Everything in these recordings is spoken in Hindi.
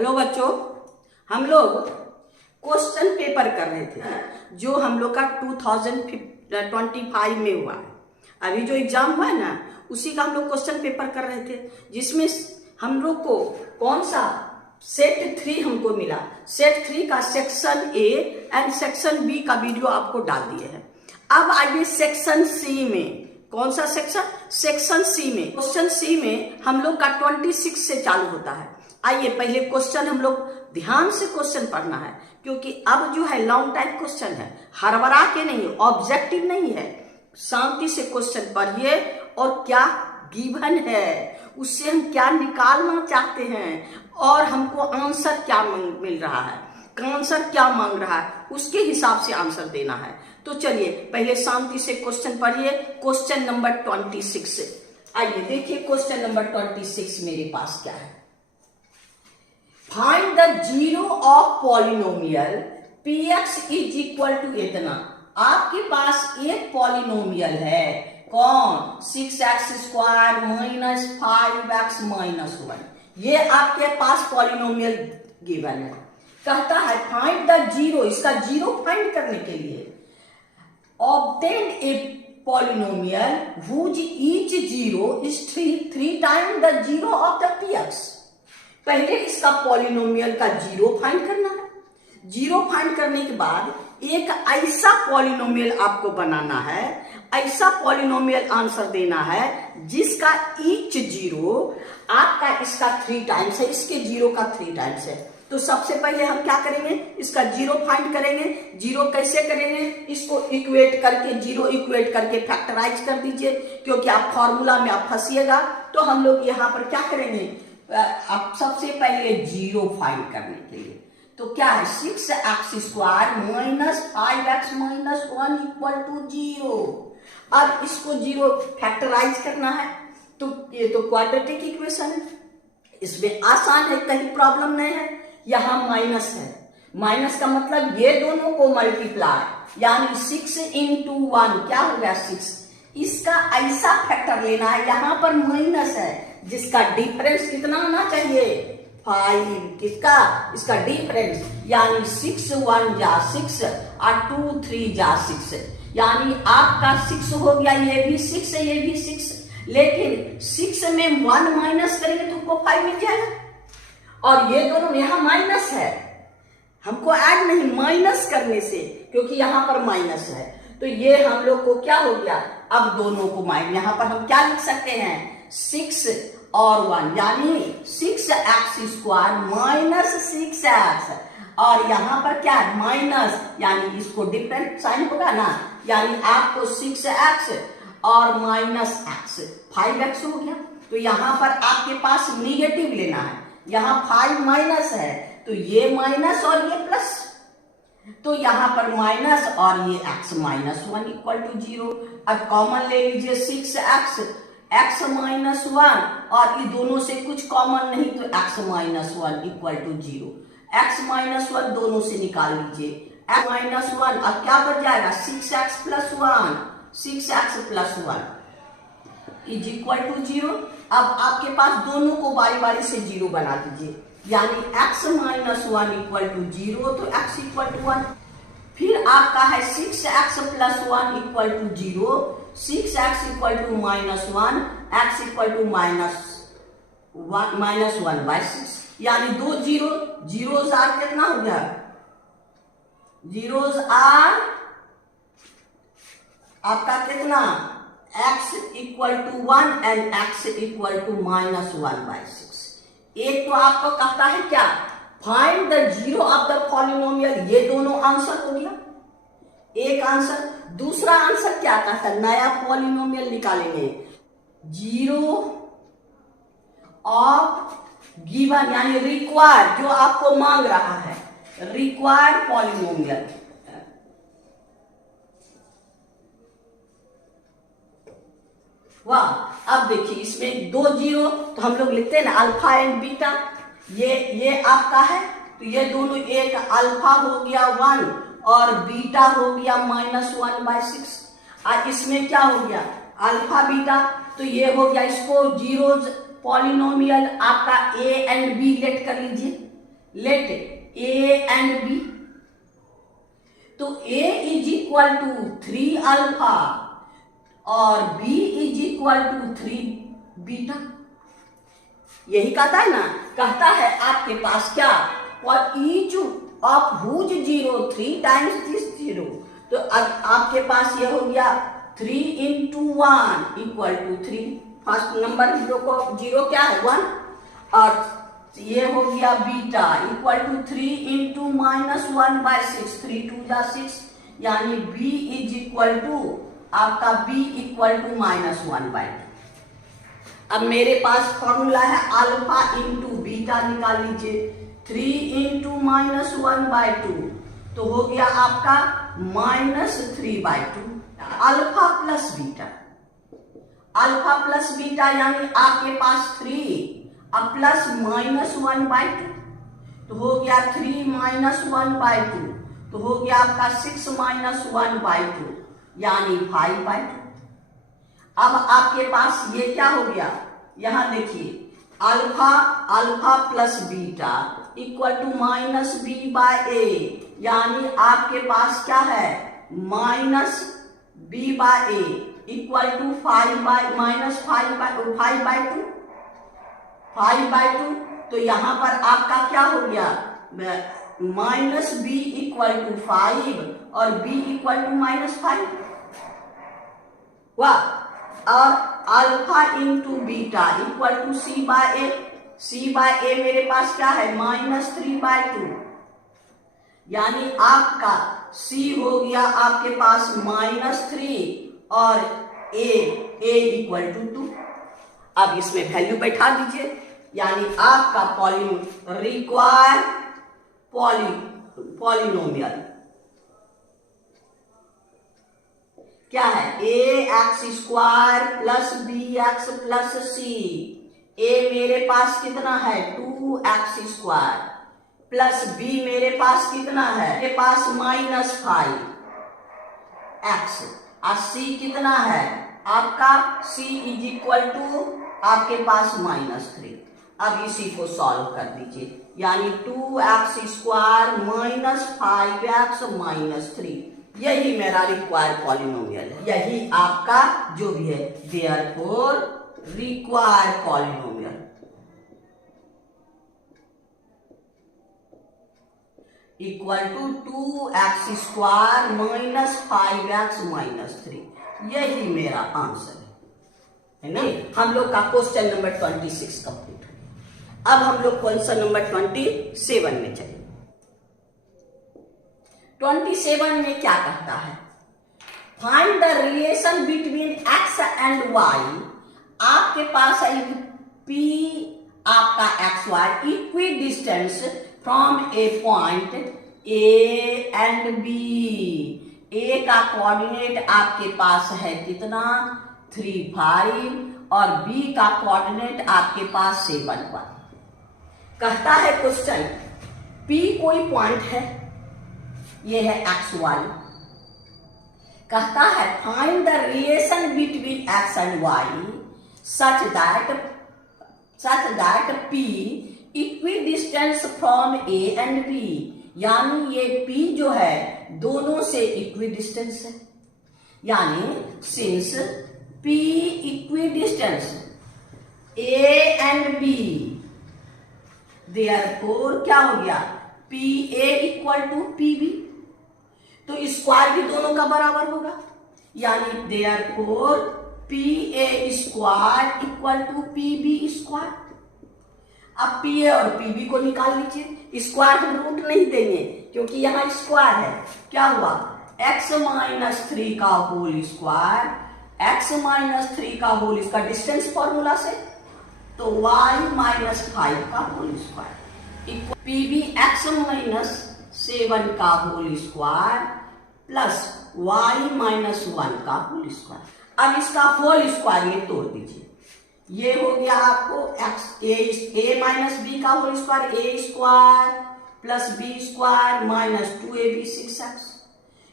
हेलो बच्चों, हम लोग क्वेश्चन पेपर कर रहे थे जो हम लोग का 2025 में हुआ है। अभी जो एग्जाम हुआ है ना, उसी का हम लोग क्वेश्चन पेपर कर रहे थे, जिसमें हम लोग को कौन सा सेट 3 हमको मिला। सेट 3 का section A and section B का वीडियो आपको डाल दिए हैं। अब आइए सेक्शन सी में। कौन सा सेक्शन? सेक्शन सी में। क्वेश्चन सी में हम लोग का 26 से चालू होता है। आइए पहले क्वेश्चन हम लोग ध्यान से क्वेश्चन पढ़ना है, क्योंकि अब जो है लॉन्ग टाइप क्वेश्चन है, हड़बड़ा के नहीं, ऑब्जेक्टिव नहीं है। शांति से क्वेश्चन पढ़िए और क्या गिवन है, उससे हम क्या निकालना चाहते हैं और हमको आंसर क्या मिल रहा है, आंसर क्या मांग रहा है, उसके हिसाब से आंसर देना है। तो चलिए पहले शांति से क्वेश्चन पढ़िए। Question number 26। आइए देखिए क्वेश्चन नंबर 26 मेरे पास क्या है। Find the zero of polynomial px is equal to इतना। आपके पास एक पॉलिनोमियल है, कौन? 6x² minus 5x minus 1। ये आपके पास पॉलिनोमियल गिवन है। कहता है फाइंड द जीरो, इसका जीरो फाइंड करने के लिए obtain a polynomial whose each zero is 3 times the zero of the px। पहले इसका पॉलिनोमियल का जीरो फाइंड करना है। जीरो फाइंड करने के बाद एक ऐसा पॉलिनोमियल आपको बनाना है, ऐसा पॉलिनोमियल आंसर देना है जिसका ईच जीरो आपका इसका 3 टाइम्स है, इसके जीरो का 3 टाइम्स है। तो सबसे पहले हम क्या करेंगे, इसका जीरो फाइंड करेंगे। जीरो कैसे करेंगे? इसको इक्वेट करके, जीरो इक्वेट करके फैक्टराइज कर दीजिए, क्योंकि आप फॉर्मूला में आप फंसिएगा। तो हम लोग यहाँ पर क्या करेंगे, आप सबसे पहले जीरो फाइंड करने के लिए तो क्या है, 6x² minus 5x minus 1 equal to 0। अब इसको जीरो फैक्टराइज करना है, तो ये तो क्वाड्रेटिक इक्वेशन है, इसमें आसान है, कहीं प्रॉब्लम नहीं है। यहां माइनस है, माइनस का मतलब ये दोनों को मल्टीप्लाई, यानी 6 into 1 क्या हो गया 6। इसका ऐसा फैक्टर लेना है, यहां पर माइनस है, जिसका डिफरेंस कितना होना चाहिए, 5। किसका? इसका डिफरेंस, यानी 6 1 जा 6 और 2 3 जा 6, यानी आपका 6 हो गया, ये भी 6 है, ये भी 6। लेकिन 6 में 1 माइनस करेंगे तो हमको 5 मिल जाएगा, और ये दोनों यहां माइनस है, हमको ऐड नहीं, माइनस करने से, क्योंकि यहां पर माइनस है, तो ये हम लोग को क्या हो गया, अब दोनों को माइनस, यहां पर हम क्या लिख सकते हैं, 6 और 1, यानी 6x² माइनस 6x, और यहां पर क्या है माइनस, यानी इसको डिफरेंट साइन होगा ना, यानी आपको 6x और माइनस x 5x हो गया। तो यहां पर आपके पास निगेटिव लेना है, यहां 5 माइनस है, तो ये माइनस और ये प्लस, तो यहां पर माइनस और ये x माइनस 1 इक्वल टू 0। अब कॉमन ले लीजिए 6x, x माइनस 1, और ये दोनों से कुछ कॉमन नहीं, तो x minus 1 equal to 0। x minus 1 दोनों से निकाल लीजिए, x माइनस 1, अब क्या बच जाएगा 6x plus 1, 6x plus 1 is equal to 0। अब आपके पास दोनों को बारी बारी से जीरो बना दीजिए, यानी x माइनस 1 इक्वल टू 0, तो x इक्वल टू 1। फिर आपका है 6x plus 1 equal to 0, 6x equal to minus 1, x equal to minus 1/6, यानी 2 जीरो, जीरोज आर कितना हो गया, जीरोज आर आपका कितना, x equal to 1 and x equal to minus 1/6। एक तो आपको कहता है क्या, find the zero of the polynomial, ये दोनों आंसर हो गया, एक आंसर। दूसरा आंसर क्या कहता है, नया पॉलिनोमियल निकालेंगे, जीरो ऑफ गिवन, यानी रिक्वायर्ड, जो आपको मांग रहा है, रिक्वायर्ड पॉलिनोमियल। वाह, अब देखिए इसमें 2 जीरो, तो हम लोग लिखते हैं ना अल्फा एंड बीटा, ये आपका है, तो ये दोनों, एक अल्फा हो गया 1 और बीटा हो गया माइनस 1/6। और इसमें क्या हो गया, अल्फा बीटा, तो ये हो गया, इसको जीरोज पॉलिनोमियल आपका ए एंड बी लेट कर लीजिए, लेट ए एंड बी, तो a is equal to 3 alpha और b is equal to 3 beta. यही कहता है ना, कहता है आपके पास क्या, for each of whose zero 3 times this zero, तो अब आपके पास ये हो गया 3 into 1 equal to 3। First number zero क्या है 1, और ये हो गया बीटा इक्वल टू 3 into -1/6, 3 2 जा 6, यानी b इज इक्वल टू आपका b इक्वल टू -1/2। अब मेरे पास फॉर्मूला है अल्फा इंटू बीटा, निकाल लीजिए 3 into -1/2, तो हो गया आपका -3/2। Alpha plus beta, alpha plus beta यानी आपके पास 3 अब प्लस -1/2, तो हो गया 3 -1/2, तो हो गया आपका 6 -1/2 यानी 5/2। अब आपके पास ये क्या हो गया, यहां देखिए alpha plus beta equal to -b/a, यानी आपके पास क्या है -b/a इक्वल टू 5/2, तो यहां पर आपका क्या हो गया -b इक्वल टू 5 और b इक्वल टू -5 वाह। और alpha into beta equal to c/a मेरे पास क्या है -3/2, यानी आपका c हो गया आपके पास -3 और a इक्वल टू 2। अब इसमें वैल्यू बैठा दीजिए, यानी आपका रिक्वायर पॉलिनोमियल क्या है, ax² plus bx plus c। a मेरे पास कितना है 2x² प्लस b मेरे पास कितना है, मेरे पास -5x, और c कितना है आपका, c इज इक्वल टू आपके पास -3। अब इसी को सॉल्व कर दीजिए, यानी 2x² -5x -3, यही मेरा रिक्वायर्ड पॉलिनोमियल है, यही आपका जो भी है, therefore required polynomial equal to 2x² -5x -3, यही मेरा आंसर है ना। हम लोग का क्वेश्चन नंबर 26 कंप्लीट हो। अब हम लोग क्वेश्चन नंबर 27 में चले। 27 में क्या कहता है, find the relation between x and y। आपके पास है p आपका xy equi distance from A point a and b। a का कोऑर्डिनेट आपके पास है कितना 3 5 और b का कोऑर्डिनेट आपके पास 7 1। कहता है क्वेश्चन p कोई पॉइंट है, ये है xy, कहता है find the relation between x and y such that p equi distance from a and b, यानी ये p जो है दोनों से इक्वी डिस्टेंस है, यानी since p equi distance a and b, therefore क्या हो गया pa इक्वल टू pb, तो स्क्वायर भी दोनों का बराबर होगा, यानी therefore pa² equal to pb²। अब pa और pb को निकाल लीजिए, स्क्वायर हम रूट नहीं देंगे क्योंकि यहाँ स्क्वायर है, क्या हुआ x -3 का होल स्क्वायर, x -3 का होल इसका डिस्टेंस फॉर्मूला से, तो y -5 का होल स्क्वायर pb x -7 का होल स्क्वायर प्लस y -1 का होल स्क्वायर। अब इसका होल स्क्वायर में तोड़ दीजिए, ये हो गया आपको a -b का whole square plus b² -2ab 6x,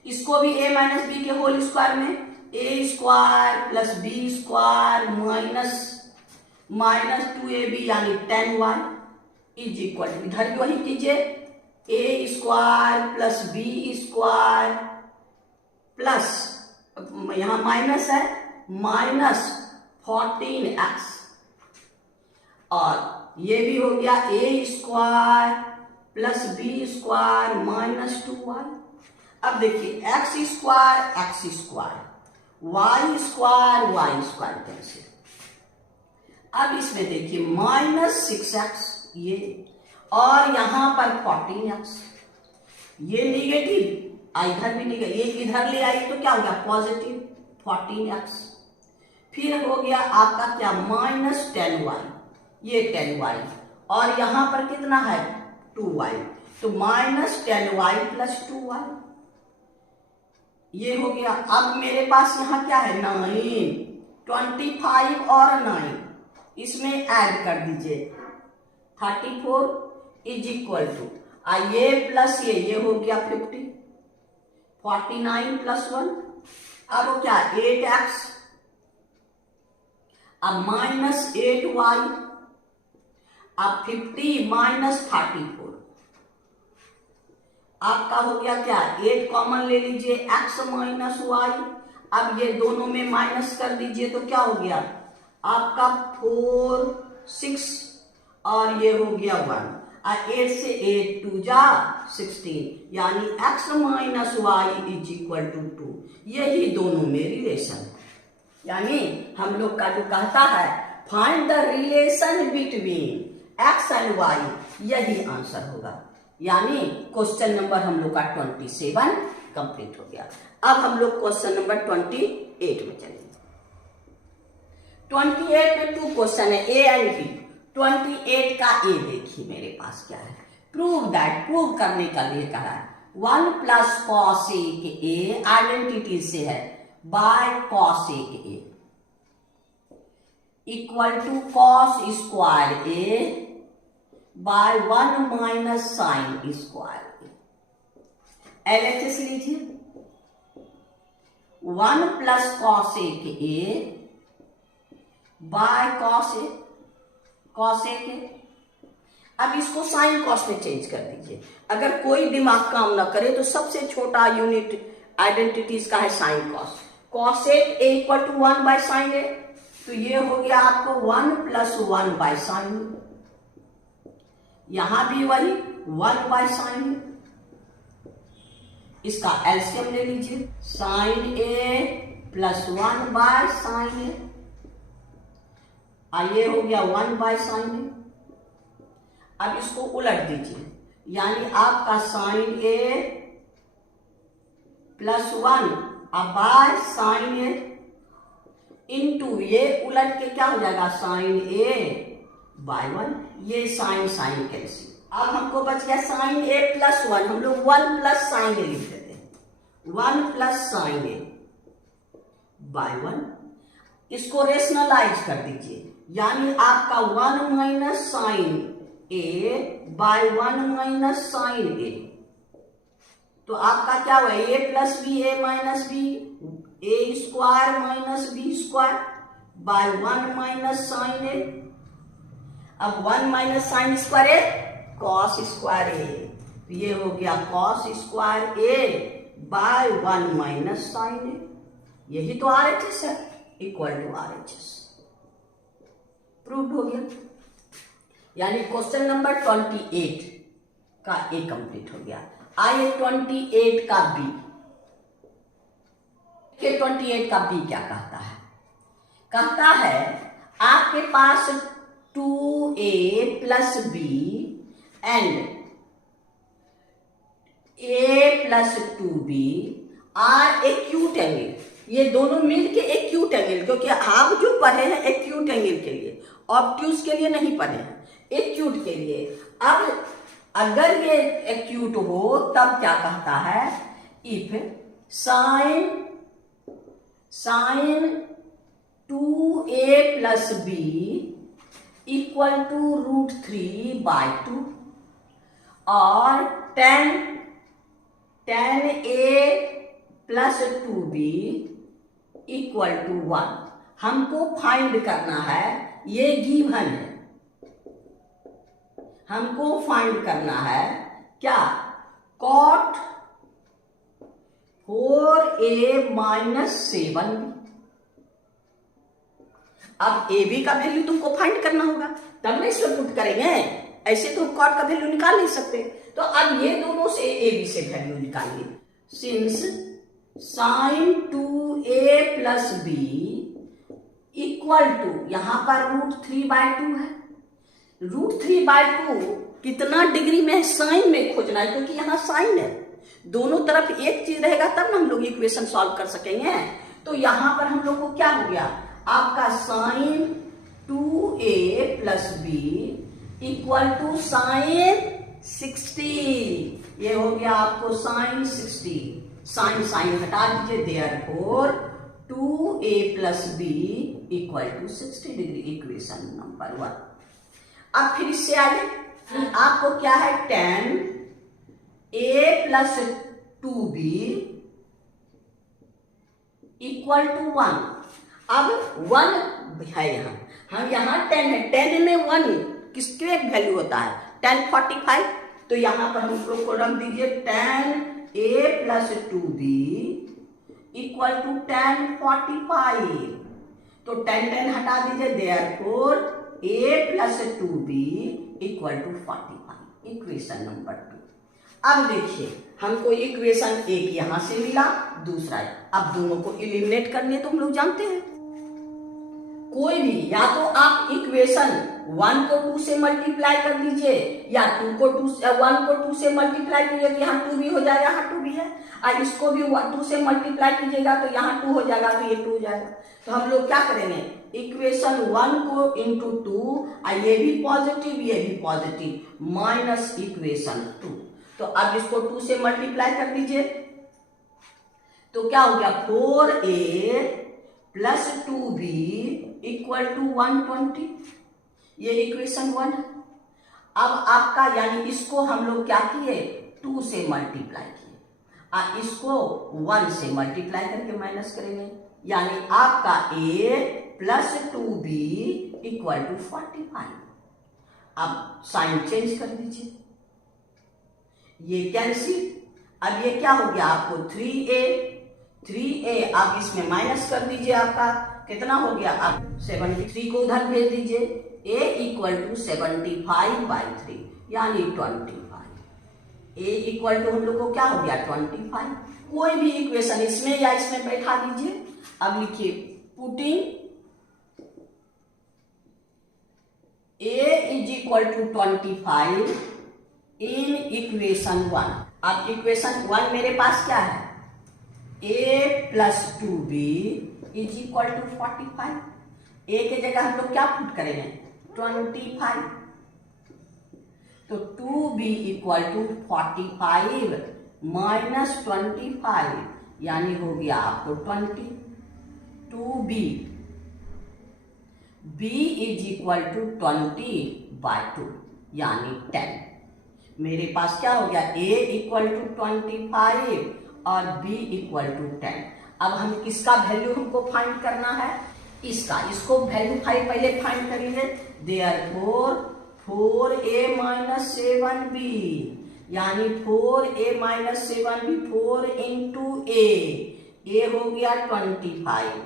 इसको भी a -b के होल स्क्वायर में a² प्लस b² -2ab यानी 10y इज इक्वल टू, इधर भी वही कीजिए, A square plus B square plus, यहां माइनस है, माइनस 14x, और ये भी हो गया A square plus B square minus 2y। अब देखिए X square Y square cancel. अब इसमें देखिए -6x ये, और यहां पर 14x, ये निगेटिव, इधर भी निगेटिव, ये इधर ले आई तो क्या हो गया पॉजिटिव 14x। फिर हो गया आपका क्या -10y, ये 10y, और यहां पर कितना है 2y, तो -10y प्लस 2y ये हो गया। अब मेरे पास यहां क्या है 9, 25 और 9 इसमें ऐड कर दीजिए, 34 इज इक्वल टू, ये प्लस ये हो गया 50, 49 प्लस 1, अब वो क्या 8x, अब -8y, अब 50 - 34, आपका हो गया क्या 8 कॉमन ले लीजिए, x माइनस वाई, अब ये दोनों में माइनस कर दीजिए तो क्या हो गया आपका 4 6, और ये हो गया 1, 8 से 8 2 जा 16, यानी x minus Y is equal to 2। यही दोनों में रिलेशन, यानी हम लोग का जो कहता है find the relation between x and y, यही आंसर होगा। यानी क्वेश्चन नंबर हम लोग का 27 कंप्लीट हो गया। अब हम लोग क्वेश्चन नंबर 28 में चलेंगे। 28 में 2 क्वेश्चन है, ए एंड बी। 28 का ए देखिए मेरे पास क्या है, प्रूव करने का लिए कहा है 1 प्लस कॉस ए आइडेंटिटी से है by cos A equal to cos square A by 1 minus sine square A. LHS लीजिए, 1 plus cos A by cos A के। अब इसको साइन कॉस में चेंज कर दीजिए। अगर कोई दिमाग काम ना करे तो सबसे छोटा यूनिट आइडेंटिटीज का है sine cos. Cos A equal to 1 by sine A, तो ये हो गया आपको 1 प्लस 1 बाय साइन, यहां भी वही 1 बाय साइन। इसका एलसीएम ले लीजिए, sine A plus 1 by sine A, ये हो गया 1 बाय साइन ए। अब इसको उलट दीजिए, यानी आपका sine A plus 1 by sine A into, ये उलट के क्या हो जाएगा साइन ए बाय 1, ये साइन कैंसिल। अब हमको बच गया साइन ए प्लस 1, हम लोग 1 प्लस साइन ए लिख देते हैं, 1 प्लस साइन ए बाय 1। इसको रेशनलाइज कर दीजिए, यानी आपका 1 minus sine A by 1 minus sine A, तो आपका क्या हुआ A plus B A minus B, A square minus B square by 1 minus sine A. अब 1 minus sine square A cos square A, तो ये हो गया cos square A by 1 minus sine A. यही तो आरएचएस है, इक्वल टू आरएचएस। प्रूव हो गया, यानी क्वेश्चन नंबर 28 का ए कंप्लीट हो गया। आइए 28 का बी के 28 का बी क्या कहता है, कहता है आपके पास 2a plus B and a plus 2b are acute angle, ये दोनों मिलके एक्यूट एंगल, क्योंकि आप जो पढ़े हैं एक्यूट एंगल के लिए, ऑब्ट्यूज के लिए नहीं पढ़े हैं, एक्यूट के लिए। अब अगर ये एक्यूट हो तब क्या कहता है, if sine 2a plus B equal to √3/2 और tan a plus 2b equal to 1। हमको फाइंड करना है, ये गिवन है, हमको फाइंड करना है क्या, कॉट 4a माइनस 7b। अब ए बी का वैल्यू तुमको फाइंड करना होगा, तब ना इसमें पुट करेंगे, ऐसे तो कॉट का वैल्यू निकाल नहीं सकते। तो अब ये दोनों से ए बी से वैल्यू निकालिए। Since sine 2a plus B equal to, यहां पर √3/2 है। √3/2 कितना डिग्री में है, साइन में खोजना है, क्योंकि यहां साइन है। दोनों तरफ एक चीज रहेगा तब ना हम लोग इक्वेशन सॉल्व कर सकेंगे। तो यहां पर हम लोग को क्या हो गया, आपका sine 2a plus B equal to sine 60। ये हो गया आपको साइन 60। साइन साइन हटा दीजिए, therefore 2a plus B equal to 60 degree, equation number 1। अब फिर इससे आगे आपको क्या है, tan a plus 2b equal to 1। अब 1 है यहाँ, हम यहाँ 10 है, 10 में 1 किसके वैल्यू होता है, tan 45। तो यहाँ पर हम लोग को रख दीजिए tan a plus 2b equal to tan 45। तो tan हटा दीजिए, therefore a plus 2b equal to 45, equation number 2। अब देखिए हमको इक्वेशन एक यहां से मिला, दूसरा अब दोनों को एलिमिनेट करने तो हम लोग जानते हैं। कोई भी या तो आप इक्वेशन 1 को 2 से मल्टीप्लाई कर दीजिए, या 1 को 2 से मल्टीप्लाई कीजिए तो यहाँ 2 भी हो जाएगा, यहाँ 2 भी है, और इसको भी 2 से मल्टीप्लाई कीजिएगा तो यहाँ 2 हो जाएगा, तो ये 2 हो जाएगा। तो हम लोग क्या करेंगे, इक्वेशन 1 को इंटू 2, ये भी पॉजिटिव ये भी पॉजिटिव, माइनस इक्वेशन 2। तो अब इसको 2 से मल्टीप्लाई कर दीजिए, तो क्या हो गया, 4a plus 2b equal to 120। ये इक्वेशन 1 है। अब आपका यानी इसको हम लोग क्या किए, 2 से मल्टीप्लाई किए, और इसको 1 से मल्टीप्लाई करके माइनस करेंगे, यानी आपका a plus 2b equal to 45। अब साइन चेंज कर दीजिए, ये कैंसिल। अब ये क्या हो गया आपको 3a, आप इसमें माइनस कर दीजिए, आपका कितना हो गया, आप 73 को उधर भेज दीजिए, a इक्वल टू 75/3 यानी 25। a इक्वल टू हम लोग को क्या हो गया 25। कोई भी इक्वेशन इसमें या इसमें बैठा दीजिए। अब लिखिए putting a is equal to 25 in equation 1। अब इक्वेशन 1 मेरे पास क्या है, a plus 2b is equal to 45। a के जगह हम लोग क्या पुट करेंगे 25, तो 2b इक्वल टू 45 माइनस 25 यानी हो गया आपको 20। 2b b is equal to 20/2 यानी 10। मेरे पास क्या हो गया, a इक्वल टू 25 और b इक्वल टू 10। अब हम किसका वैल्यू हमको फाइंड करना है, इसको वैल्यू पहले फाइंड करेंगे। देयरफॉर 4a माइनस 7b यानी 4a minus 7b 4 into a हो गया 25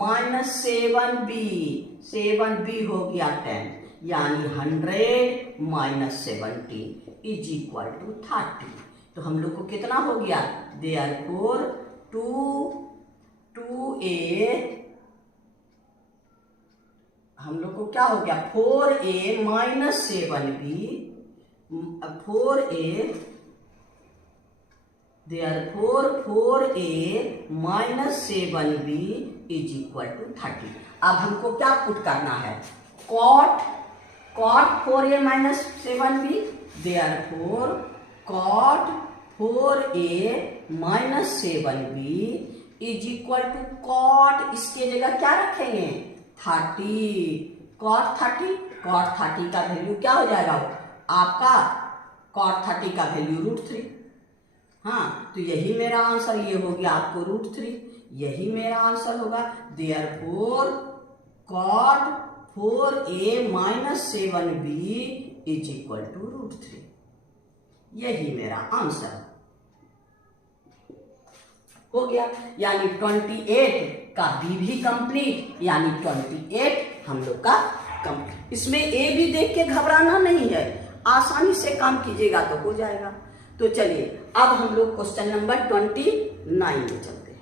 माइनस 7b हो गया 10 यानी 100 माइनस 70 इज इक्वल टू 30। तो हम लोग को कितना हो गया, देयरफॉर 2a हम लोग को क्या हो गया 4a minus 7b 4a therefore 4a minus 7b is equal to 30। अब हमको क्या पुट करना है, cot 4a minus 7b therefore cot 4a minus 7b is equal to cot, इसके जगह क्या रखेंगे 30। cot 30 का वैल्यू क्या हो जाएगा आपका, cot 30 का वैल्यू √3। हाँ, तो यही मेरा आंसर, ये हो गया आपको √3, यही मेरा आंसर होगा। Therefore cot 4a minus 7b is equal to √3। यही मेरा आंसर हो गया। यानी 28 का बी भी कंप्लीट, यानी 28 हम लोग का कंप्लीट। इसमें ए भी देख के घबराना नहीं है, आसानी से काम कीजिएगा तो हो जाएगा। तो चलिए अब हम लोग क्वेश्चन नंबर 29 में चलते हैं।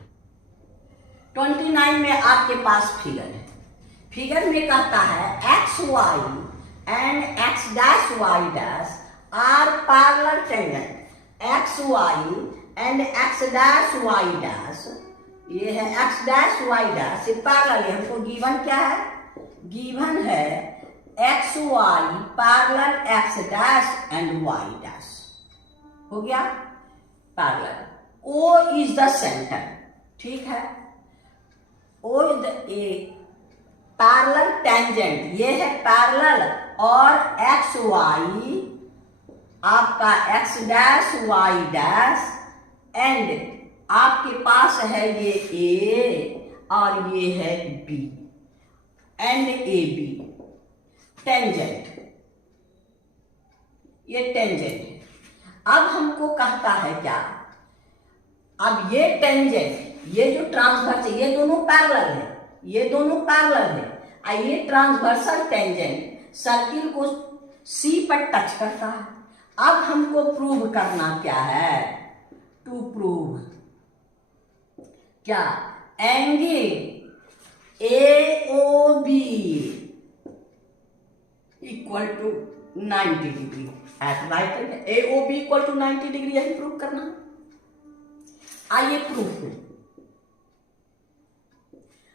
29 में आपके पास फिगर है। फिगर में कहता है X Y and X dash Y dash are parallel tangent. X Y and X dash Y dash, ये है एक्स डैश वाई डैश, ये पैरेलल है। हमको गिवन क्या है? गिवन है X Y parallel X dash and Y dash. हो गया parallel. O is the centre, ठीक है। O is the parallel tangent, ये है पैरेलल, और एक्स वाई आपका X dash Y dash and आपके पास है ये ए और ये है B and A B tangent, ये टेंजेंट है। अब हमको कहता है क्या? अब ये टेंजेंट, ये जो ट्रांसवर्स है, ये दोनों पैरेलल है, ये दोनों पैरेलल है, और ये ट्रांसवर्सल टेंजेंट सर्किल को सी पर टच करता है। अब हमको प्रूव करना क्या है? टू प्रूव क्या? Angle AOB equal to 90 degree at right angle. AOB equal to 90 degree, यही प्रूव करना है। आइए प्रूफ में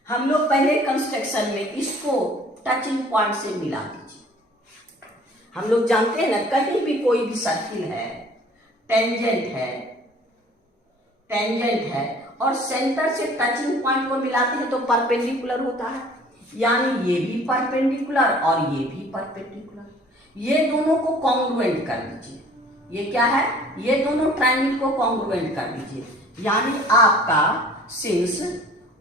हम लोग पहले कंस्ट्रक्शन में इसको टचिंग पॉइंट से मिला दीजिए। हम लोग जानते हैं ना, कहीं भी कोई भी सर्किल है, टेंजेंट है और सेंटर से टचिंग पॉइंट को मिलाते हैं तो परपेंडिकुलर होता है। यानी ये भी परपेंडिकुलर और ये भी परपेंडिकुलर, ये दोनों को कॉन्ग्रुएंट कर लीजिए। ये क्या है? ये दोनों ट्रायंगल को कॉन्ग्रुएंट कर लीजिए। यानी आपका since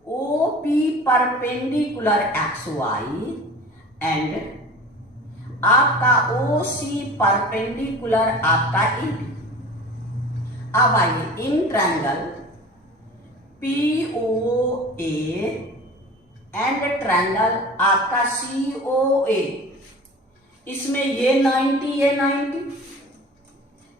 OP perpendicular XY and आपका OC परपेंडिकुलर आपका ED। अब आइए इन ट्रायंगल POA एंड ट्रायंगल आपका COA, इसमें ये 90 ये 90,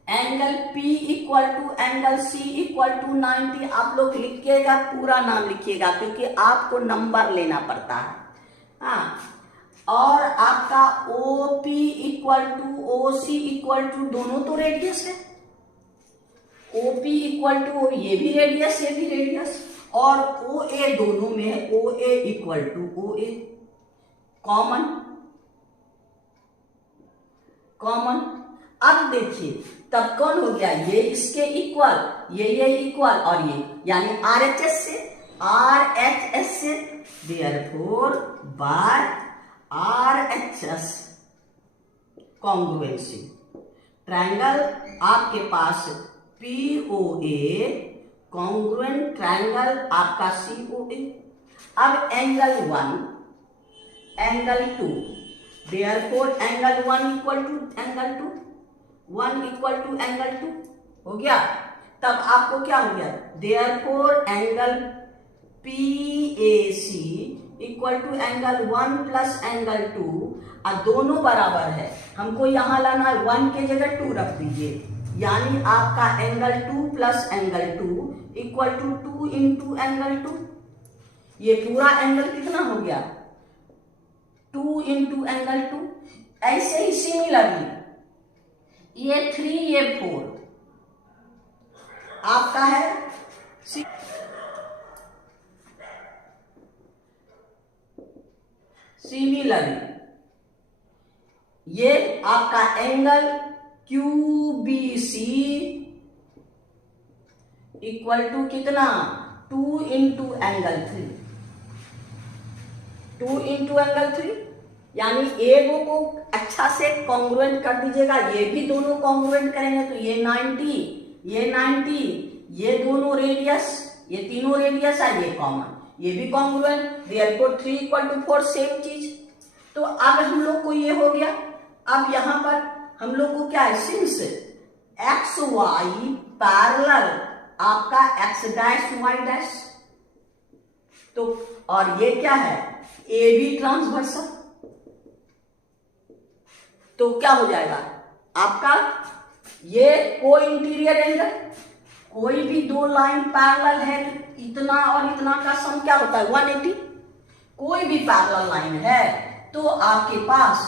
angle P equal to angle C equal to 90। आप लोग लिखिएगा, पूरा नाम लिखिएगा क्योंकि आपको नंबर लेना पड़ता है। हाँ, और आपका OP equal to OC equal to, दोनों तो रेडियस है, OP इक्वल टू ये भी रेडियस ये भी रेडियस, और OA दोनों में है, OA equal to OA common. अब देखिए तब कौन हो गया? ये इसके इक्वल, ये इक्वल, और ये यानी RHS से therefore by RHS congruency triangle आपके पास POA कॉन्ग्रुएंट ट्रायंगल आपका COA। अब angle 1 angle 2, therefore angle 1 equal to angle 2, 1 equal to angle 2 हो गया। तब आपको क्या हो गया? Therefore angle PAC equal to angle 1 plus angle 2, और दोनों बराबर है। हमको यहां लाना है 1 के जगह 2 रख दीजिए, यानी आपका angle 2 plus angle 2 equal to 2 into angle 2। ये पूरा एंगल कितना हो गया? 2 इंटू एंगल 2। ऐसे ही सिमिलरली ये 3 ये 4 आपका है 6। सिमिलरली ये आपका एंगल QBC इक्वल टू कितना? 2 इंटू एंगल 3, 2 इंटू एंगल 3, यानी एगो को अच्छा से कॉन्ग्रुएंट कर दीजिएगा। ये भी दोनों कॉन्ग्रुएंट करेंगे तो ये 90 ये 90, ये दोनों रेडियस, ये तीनों रेडियस है, ये कॉमन, ये भी congruent, therefore 3 equal to 4 same चीज। तो अब हम लोग को ये हो गया। अब यहां पर हम लोग को क्या है, सिंस एक्स वाई पैरेलल आपका एक्स डैश वाई डैश, तो और ये क्या है, ए बी ट्रांसवर्सल, तो क्या हो जाएगा आपका ये को इंटीरियर एंगल, कोई भी दो लाइन पैरेलल है, इतना और इतना का सम क्या होता है 180, कोई भी पैरेलल लाइन है तो आपके पास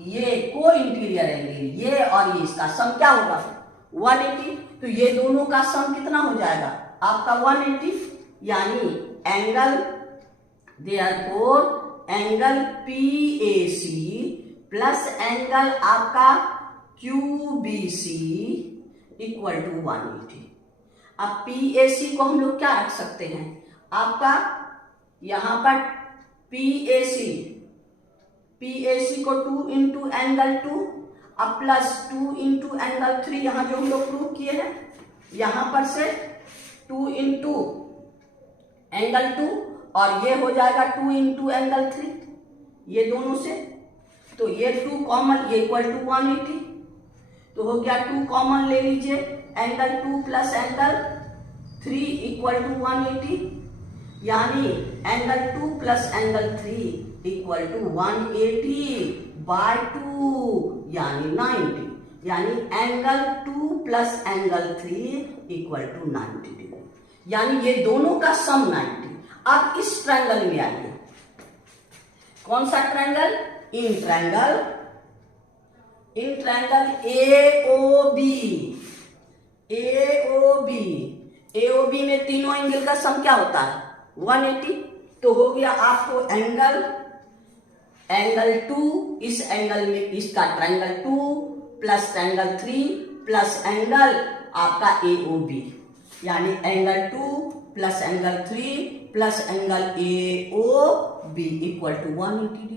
ये को इंटीरियर एंगल ये और ये इसका सम क्या होगा 180, तो ये दोनों का सम कितना हो जाएगा आपका 180, यानी angle therefore angle PAC plus angle आपका QBC इक्वल टू 180। अब PAC को हम लोग क्या रख सकते हैं, आपका यहां पर PAC को 2 इंटू एंगल 2 अब प्लस 2 इंटू एंगल 3, यहां जो हम लोग प्रूव किए हैं, यहां पर से 2 इंटू एंगल 2 और ये हो जाएगा 2 इंटू एंगल 3, ये दोनों से, तो ये 2 कॉमन, ये इक्वल टू 180, तो हो गया 2 कॉमन ले लीजिए, angle 2 plus angle 3 equal to 180, यानी angle 2 plus angle 3 equal to 180 by 2 यानी 90, यानी angle 2 plus angle 3 equal to 90 degree, यानी ये दोनों का सम 90। अब इस ट्रायंगल में आइए, कौन सा ट्रायंगल, इन ट्रायंगल AOB में तीनों एंगल का सम क्या होता है 180, तो हो गया आपको एंगल 2 इस एंगल में इसका triangle 2 plus angle 3 plus angle आपका AOB, यानी angle 2 plus angle 3 plus angle AOB equal to 180 degree.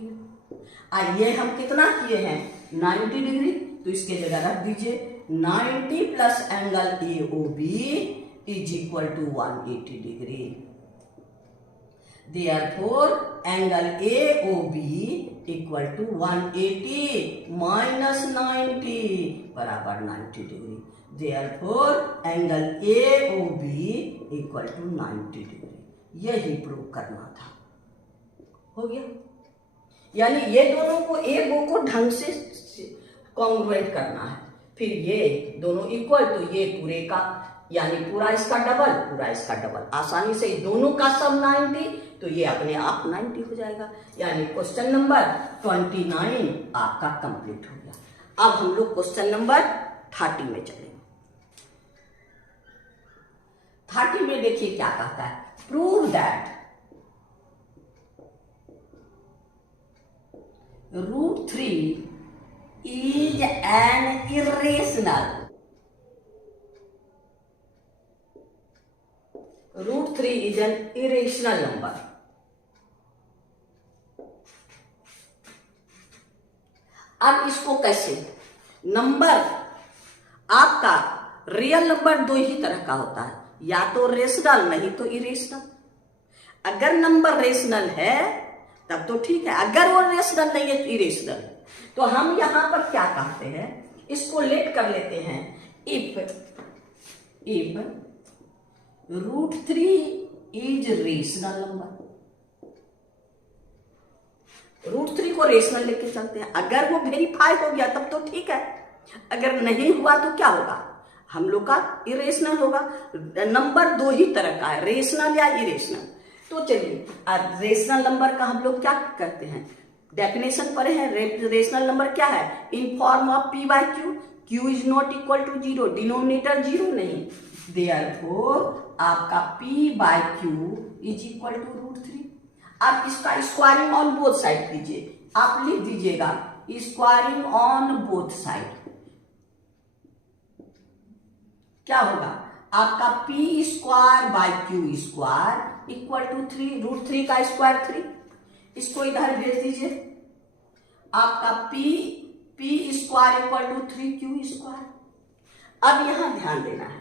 ये हम कितना किए हैं 90 डिग्री, तो इसके जगह रख दीजिए 90 plus angle AOB is equal to 180 degree. Therefore, angle AOB equal to 180 minus 90 बराबर 90 degree. Therefore, angle AOB equal to 90 degree. यही प्रूव करना था, हो गया। यानी ये दोनों को एक को ढंग से कॉन्ग्रुएंट करना है, फिर ये दोनों इक्वल, तो ये पूरे का यानी पूरा इसका डबल, पूरा इसका डबल, आसानी से दोनों का सम 90, तो ये अपने आप 90 हो जाएगा। यानी क्वेश्चन नंबर 29 आपका कंप्लीट हो गया। अब हम लोग क्वेश्चन नंबर 30 में चलेंगे। 30 में देखिए क्या कहता है, prove that √3 is an irrational, √3 is an irrational number। अब इसको कैसे, नंबर आपका रियल नंबर दो ही तरह का होता है, या तो रेशनल नहीं तो इरेशनल। अगर नंबर रेशनल है तब तो ठीक है, अगर वो रेशनल नहीं है तो इरेशनल। तो हम यहां पर क्या कहते हैं, इसको लेट कर लेते हैं, इफ √3 इज रेशनल नंबर, √3 को रेशनल लेके चलते हैं। अगर वो वेरीफाई हो गया तब तो ठीक है, अगर नहीं हुआ तो क्या होगा, हम लोग का इरेशनल होगा। नंबर दो ही तरह का है, रेशनल या इरेशनल। तो चलिए रेशनल नंबर का हम लोग क्या करते हैं, डेफिनेशन पढ़े हैं। रेशनल नंबर क्या है, in form of p/q, q is not equal to 0, denominator 0 नहीं, देयरफॉर आपका p/q इज इक्वल टू √3। आप इसका स्क्वायरिंग ऑन बोथ साइड कीजिए, आप लिख दीजिएगा स्क्वायरिंग ऑन बोथ साइड, क्या होगा आपका p²/q² इक्वल टू 3, √3 का स्क्वायर 3, इसको इधर भेज दीजिए, आपका p² इक्वल टू 3q²। अब यहां ध्यान देना है,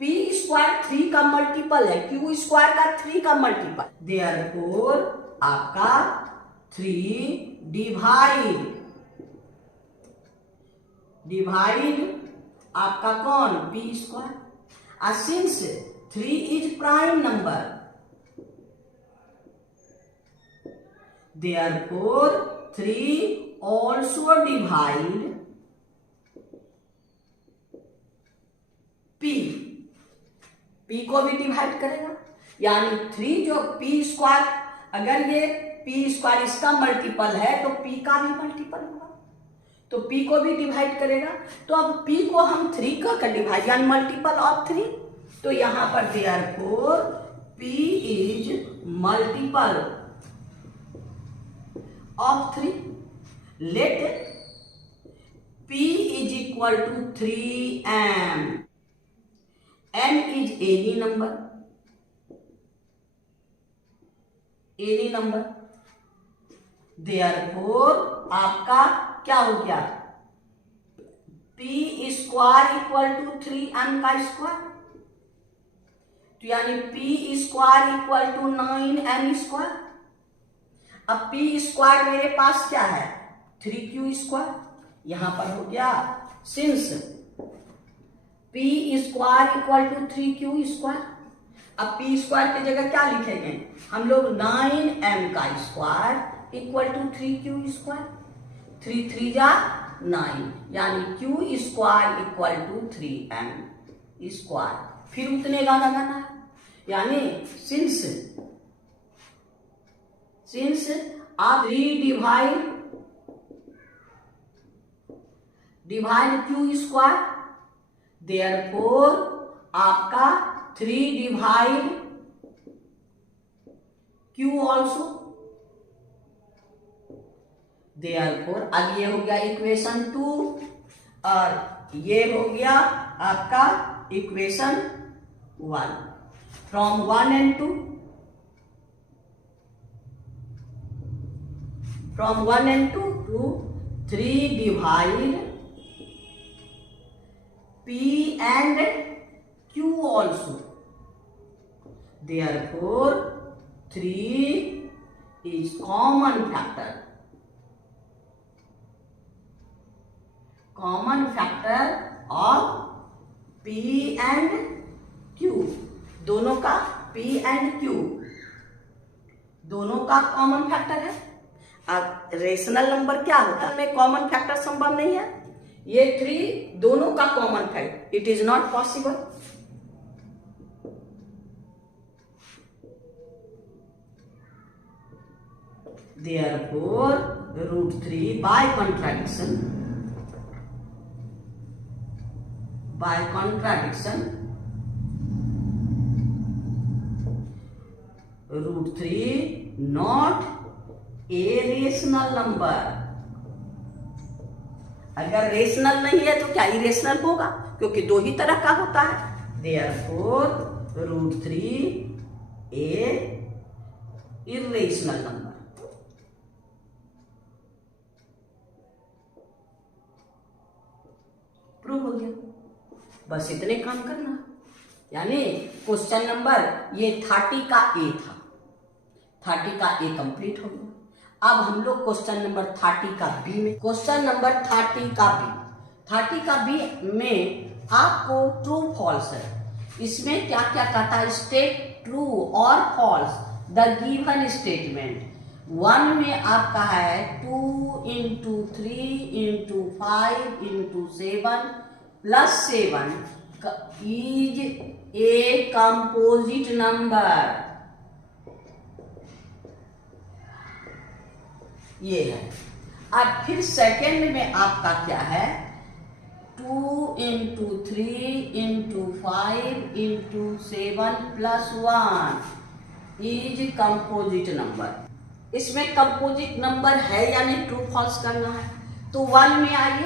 p² 3 का मल्टीपल है, q² का 3 का मल्टीपल, देयरफॉर आपका 3 डिवाइड डिवाइड आपका कौन P square. Since 3 is prime number therefore 3 also divide p। p को भी डिवाइड करेगा, यानी 3 जो p स्क्वायर, अगर ये p स्क्वायर इसका मल्टीपल है तो p का भी मल्टीपल होगा, तो p को भी डिवाइड करेगा। तो अब p को हम 3 का डिवाइड यानी मल्टीपल ऑफ 3, तो यहां पर therefore p is multiple of 3। Let P is equal to 3m. M is any number, any number। Therefore आपका क्या हो गया, P square equal to 3m का स्क्वायर, तो यानी P square equal to 9m square. अब p स्क्वायर मेरे पास क्या है 3q स्क्वायर, यहां पर हो गया since p square equal to 3q square. अब p स्क्वायर की जगह क्या लिखेंगे हम लोग 9m का square equal to 3q square, 3 3 जा 9, यानी q square equal to 3m square. फिर उतने गाना है, यानी सिंस आप 3 डिवाइड q स्क्वायर, देयरफॉर आपका 3 डिवाइड q ऑल्सो, देयरफॉर अब ये हो गया इक्वेशन 2 और ये हो गया आपका equation 1। From 1 and 2, from 1 and 2 to 3 divide P and Q also, therefore 3 is common factor of P and Q, दोनों का P and Q दोनों का कॉमन फैक्टर है। अब रेशनल नंबर क्या होता है में कॉमन फैक्टर संभव नहीं है, ये 3 दोनों का common factor it is not possible. Therefore √3 by contradiction √3 not a rational number. अगर रेशनल नहीं है तो क्या इरेशनल होगा, क्योंकि 2 ही तरह का होता है। Therefore √3 a irrational number. Prove हो गया, बस इतने काम करना। यानी क्वेश्चन नंबर ये 30 का ए था, 30 का ए कंप्लीट हो गया। अब हम लोग क्वेश्चन नंबर 30 का बी में, क्वेश्चन नंबर 30 का बी में आपको ट्रू फॉल्स है, इसमें क्या क्या कहता है, स्टेट ट्रू और फॉल्स द गिवन स्टेटमेंट। 1 में आपका है 2 into 3 into 5 into 7 plus 7 is a composite number, ये है। अब फिर सेकेंड में आपका क्या है 2 into 3 into 5 into 7 plus 1 is composite number। इसमें कंपोजिट नंबर है यानी ट्रू फॉल्स करना है। तो 1 में आइए,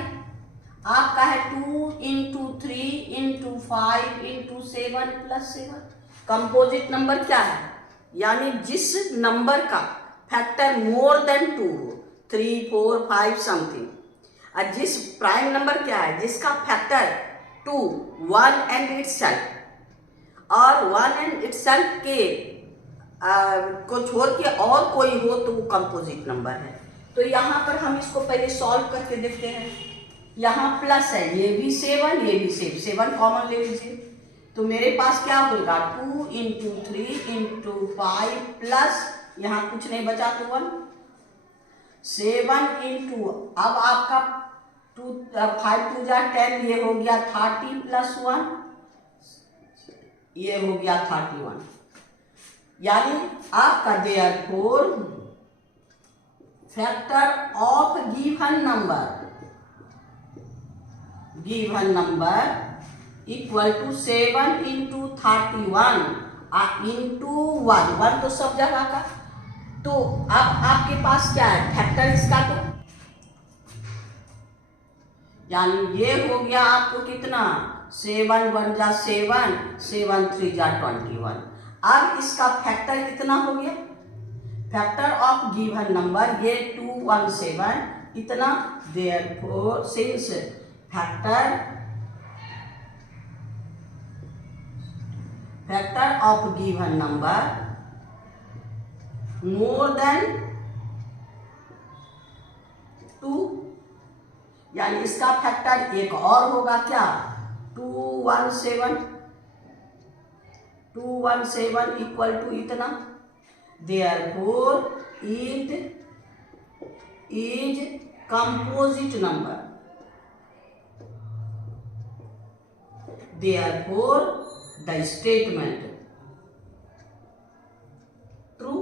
आपका है 2 into 3 into 5 into 7 plus 7। Composite number क्या है, यानी जिस नंबर का फैक्टर मोर देन 2 हो, 3 4 5 समथिंग, और जिस प्राइम नंबर क्या है जिसका फैक्टर 2 1 एंड इटसेल्फ, और 1 एंड इटसेल्फ के को छोड़ के और कोई हो तो वो कंपोजिट नंबर है। तो यहाँ पर हम इसको पहले सॉल्व करके देखते हैं। यहाँ प्लस है, ये भी 7, ये भी 7 कॉमन ले लीजिए। तो मेरे पास क्या होगा 2 इंटू 3 इंटू 5 प्लस यहाँ कुछ नहीं बचा तो 1, 7 इंटू, अब आपका 5 2 जा 10, ये हो गया 30 प्लस 1, ये हो गया 31। यानी आपका therefore factor of given number equal to 7 into 31 into 1 तो सब जगह का। तो अब आपके पास क्या है फैक्टर इसका, तो यानी ये हो गया आपको कितना 7 1 जा 7, 7 3 जा 21। अब इसका फैक्टर कितना हो गया, फैक्टर ऑफ गिवन नंबर ये 217 इतना। Therefore since factor of given number more than 2, यानी इसका फैक्टर एक और होगा क्या 217 इक्वल टू इतना। Therefore it is composite number, therefore the statement true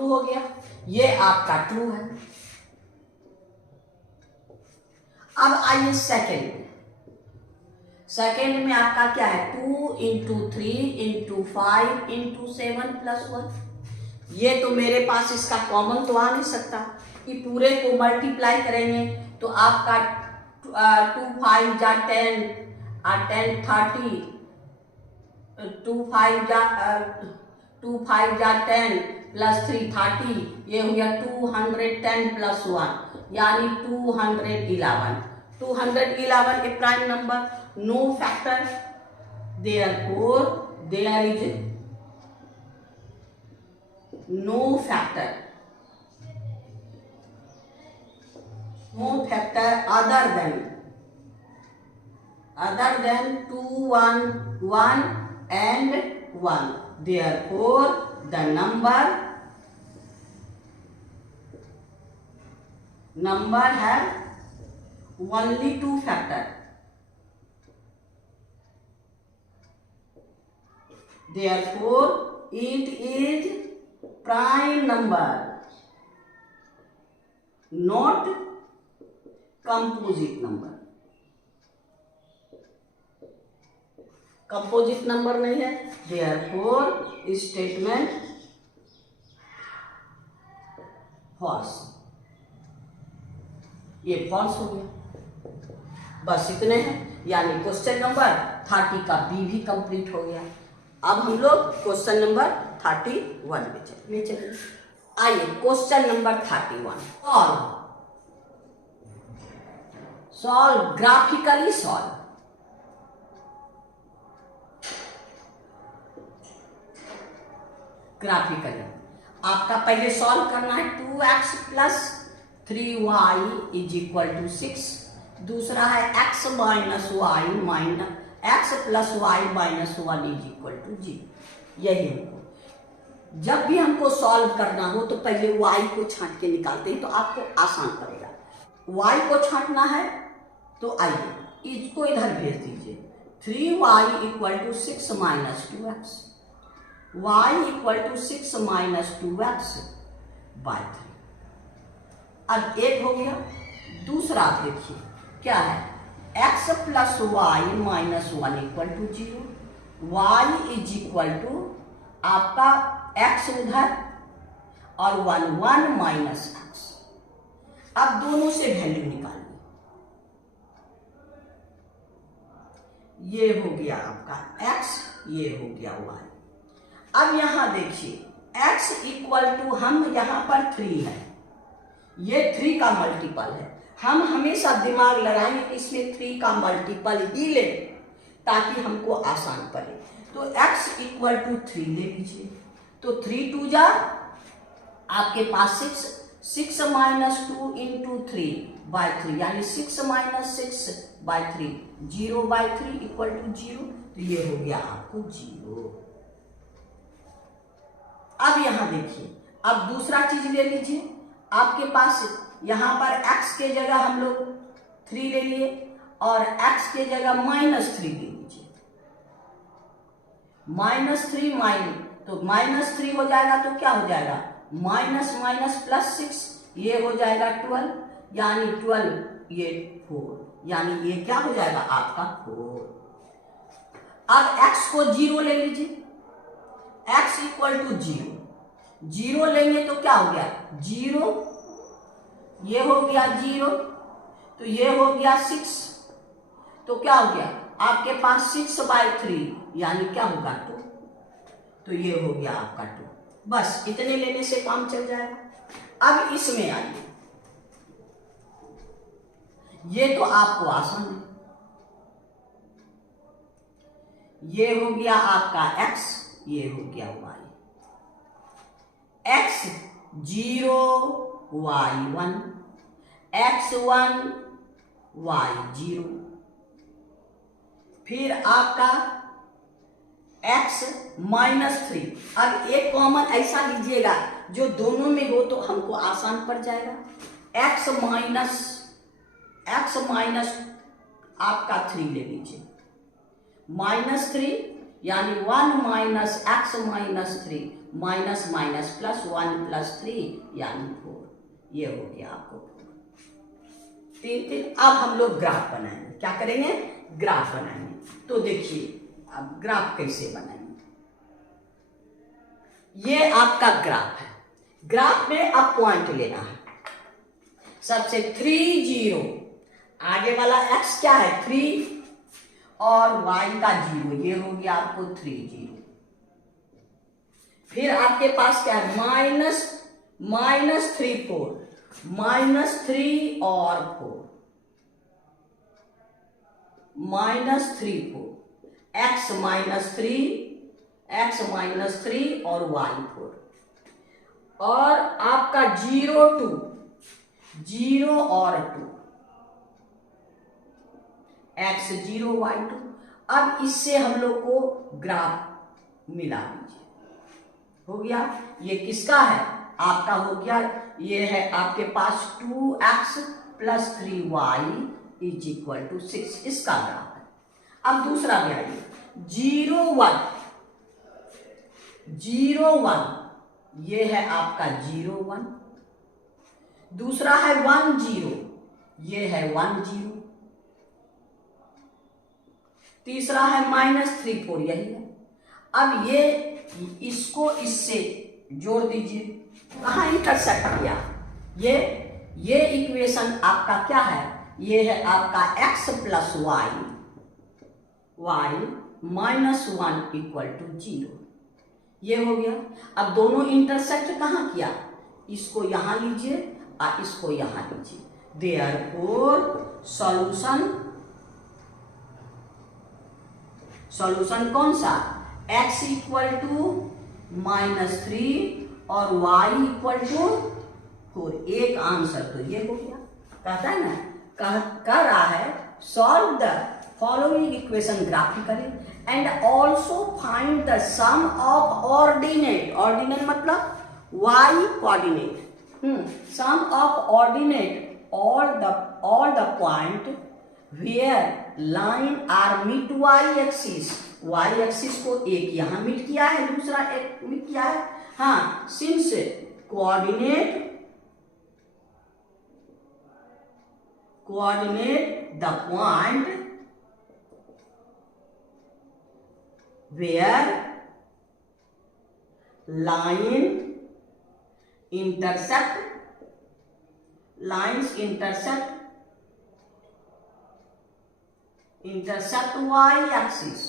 हो गया, ये आपका ट्रू है। अब आइए सेकेंड में आपका क्या है 2 इंटू 3 इंटू 5 इंटू 7 प्लस 1। ये तो मेरे पास इसका कॉमन तो आ नहीं सकता, कि पूरे को मल्टीप्लाई करेंगे तो आपका 2 5 जा 10 10 30, 2 5 जा 10 प्लस 3 30, ये हो गया 210 प्लस 1 यानी 211। 211 a prime number, no factor, therefore there is no factor other than 2 1 1 and 1, therefore the number have only 2 factor, therefore it is prime number, not composite number। Composite number नहीं है, therefore स्टेटमेंट फॉल्स, ये फॉल्स हो गया। बस इतने हैं, यानी क्वेश्चन नंबर 30 का बी भी कंप्लीट हो गया। अब हम लोग क्वेश्चन नंबर 31 में चलिए। आइए question number 31, solve graphically solve. Graphically आपका पहले सॉल्व करना है 2x plus 3y is equal to 6, दूसरा है x minus Y x plus Y minus 1 is equal to 0। यही हमको जब भी हमको सॉल्व करना हो तो पहले y को छांट के निकालते हैं तो आपको आसान पड़ेगा। y को छांटना है तो आइए इसको इधर भेज दीजिए, 3y equal to 6 minus 2x, y equal to 6 minus 2x by 3। अब एक हो गया, दूसरा देखिए क्या है x plus Y minus 1 equal to 0, y is equal to आपका x उधर और 1 माइनस x। अब दोनों से वैल्यू निकालिए, ये हो गया आपका x, ये हो गया y। अब यहां देखिए x इक्वल टू, हम यहां पर 3 है, ये 3 का मल्टीपल है, हम हमेशा दिमाग लगाएंगे कि इसमें 3 का मल्टीपल ही ले ताकि हमको आसान पड़े। तो x इक्वल टू 3 ले लीजिए, तो 3 2 जा आपके पास 6 माइनस 2 इंटू 3/3 यानी 6 माइनस 6/3 0/3 इक्वल टू 0। तो ये हो गया आपको 0। अब यहां देखिए, अब दूसरा चीज ले लीजिए। आपके पास यहां पर x के जगह हम लोग 3 ले लिए और x के जगह -3 ले लीजिए। -3 तो -3 हो जाएगा तो क्या हो जाएगा, माइनस माइनस प्लस 6, ये हो जाएगा 12, यानी 12 ये 4, यानी ये क्या हो जाएगा आपका 4। अब x को 0 ले लीजिए, x इक्वल टू 0, 0 लेंगे तो क्या हो गया 0, ये हो गया 0, तो ये हो गया 6, तो क्या हो गया आपके पास 6/3 यानी क्या होगा 2, तो ये हो गया आपका 2। बस इतने लेने से काम चल जाएगा। अब इसमें आइए, ये तो आपको आसान है, ये हो गया आपका x, ये हो गया y, x 0 y 1, x 1 y 0, फिर आपका x -3। अब एक कॉमन ऐसा लीजिएगा जो दोनों में हो तो हमको आसान पड़ जाएगा। x माइनस आपका 3 ले लीजिए, -3 यानी 1 minus x minus 3, minus minus plus 1 plus 3 यानी 4, ये हो गया आपको 3। अब हम लोग ग्राफ बनाएंगे। क्या करेंगे, ग्राफ बनाएंगे। तो देखिए अब ग्राफ कैसे बनाएंगे, ये आपका ग्राफ है। ग्राफ में अब पॉइंट लेना है, सबसे 3 0, आगे वाला x क्या है 3 और y का 0, ये हो गया आपको 3 0। फिर आपके पास क्या है -3 4, -3 और 4, -3 4, x -3 और y 4, और आपका 0 2, 0 और 2, x 0 y 2। अब इससे हम लोग को ग्राफ मिला दीजिए, हो गया। ये किसका है आपका, हो गया ये है आपके पास 2x + 3y = 6, इसका ग्राफ है। अब दूसरा भी आइए, 0 1, 0 1, ये है आपका 0 1, दूसरा है 1 0, ये है 1 0, तीसरा है -3 4, यही है। अब ये इसको इससे जोड़ दीजिए, कहाँ इंटरसेक्ट किया, ये इक्वेशन आपका क्या है, ये है आपका x + y -1 = 0, ये हो गया। अब दोनों इंटरसेक्ट कहाँ किया, इसको यहां लीजिए और इसको यहां लीजिए, देयरफॉर सॉल्यूशन कौन सा, x = -3 और y = 4, एक आंसर तो ये हो गया। कहता है ना, कह रहा है solve the following equation graphically and also find the sum of ordinate मतलब y coordinate, sum of ordinate all the point where line are meet y axis को एक यहां मीट किया है, दूसरा एक मीट किया है। हाँ, since coordinate the point where lines intersect y axis,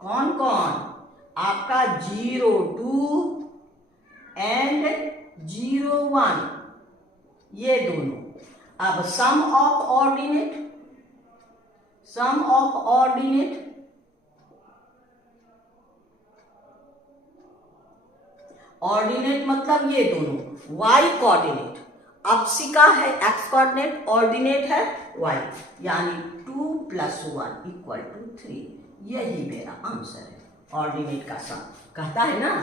कौन कौन आपका 0 2 एंड 0 1, ये दोनों। अब सम ऑफ ऑर्डिनेट मतलब ये दोनों, y कोऑर्डिनेट, अपसिका है x कोऑर्डिनेट, ऑर्डिनेट है y, यानी 2 + 1 = 3। यही मेरा आंसर है। ऑर्डिनेट का सम कहता है ना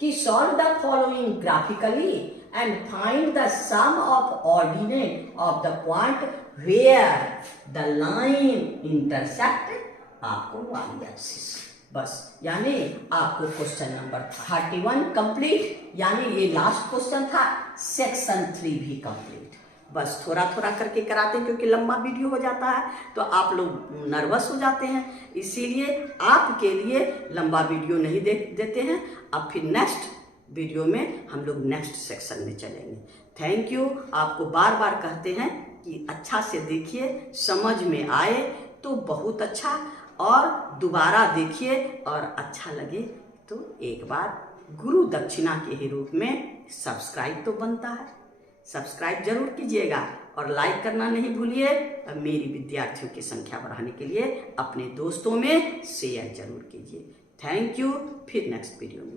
कि solve the following graphically and find the sum of ordinate of the point where the line intersect आपको y एक्सिस। बस यानी आपको क्वेश्चन नंबर 31 कंप्लीट, यानी ये लास्ट क्वेश्चन था, सेक्शन 3 भी कंप्लीट। बस थोड़ा थोड़ा करके कराते हैं क्योंकि लंबा वीडियो हो जाता है तो आप लोग नर्वस हो जाते हैं, इसीलिए आपके लिए लंबा वीडियो नहीं देते हैं। अब फिर नेक्स्ट वीडियो में हम लोग नेक्स्ट सेक्शन में चलेंगे। Thank you. आपको बार बार कहते हैं कि अच्छा से देखिए, समझ में आए तो बहुत अच्छा, और दोबारा देखिए और अच्छा लगे तो एक बार गुरु दक्षिणा के ही रूप में सब्सक्राइब तो बनता है, सब्सक्राइब जरूर कीजिएगा और लाइक करना नहीं भूलिए। और मेरी विद्यार्थियों की संख्या बढ़ाने के लिए अपने दोस्तों में शेयर जरूर कीजिए। Thank you. फिर नेक्स्ट वीडियो में